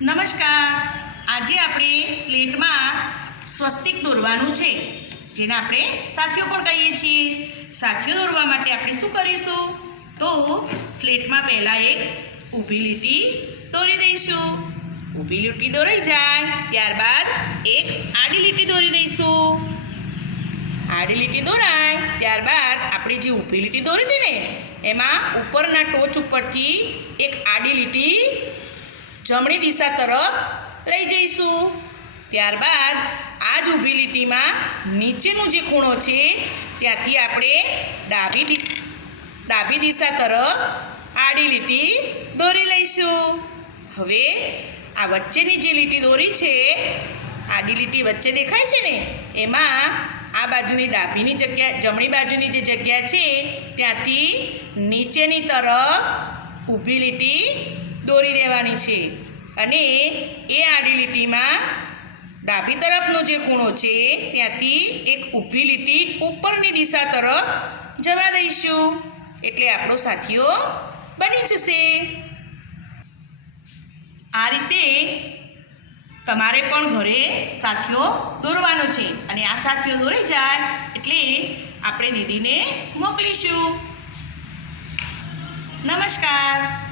નમસ્કાર. આજે આપણે સ્લેટમાં સ્વસ્તિક દોરવાનું છે, જેને આપણે સાથીઓ પણ કહીએ છીએ. સાથીઓ દોરવા માટે આપણે શું કરીશું? તો સ્લેટમાં પહેલાં એક ઊભી લીટી દોરી દઈશું. ઊભી લીટી દોરાઈ જાય, ત્યારબાદ એક આડી લીટી દોરી દઈશું. આડી લીટી દોરાય, ત્યારબાદ આપણે જે ઊભી લીટી દોરી હતી ને, એમાં ઉપરના ટોચ ઉપરથી એક આડી લીટી જમણી દિશા તરફ લઈ જઈશું. ત્યારબાદ આ જ ઊભી લીટીમાં નીચેનો જે ખૂણો છે, ત્યાંથી આપણે ડાબી દિશ, ડાબી દિશા તરફ આડી લીટી દોરી લઈશું. હવે આ વચ્ચેની જે લીટી દોરી છે, આડી લીટી વચ્ચે દેખાય છે ને, એમાં આ બાજુની ડાબીની જગ્યા, જમણી બાજુની જે જગ્યા છે, ત્યાંથી નીચેની તરફ ઊભી લીટી દોરી દેવાની છે. અને એ આડી લીટીમાં ડાબી તરફનો જે ખૂણો છે, ત્યાંથી એક ઊભી લીટી ઉપરની દિશા તરફ જવા દઈશું. એટલે આપણો સાથીઓ બની જશે. આ રીતે તમારે પણ ઘરે સાથીઓ દોરવાનો છે અને આ સાથીઓ દોરી જાય એટલે આપણે દીદીને મોકલીશું. નમસ્કાર.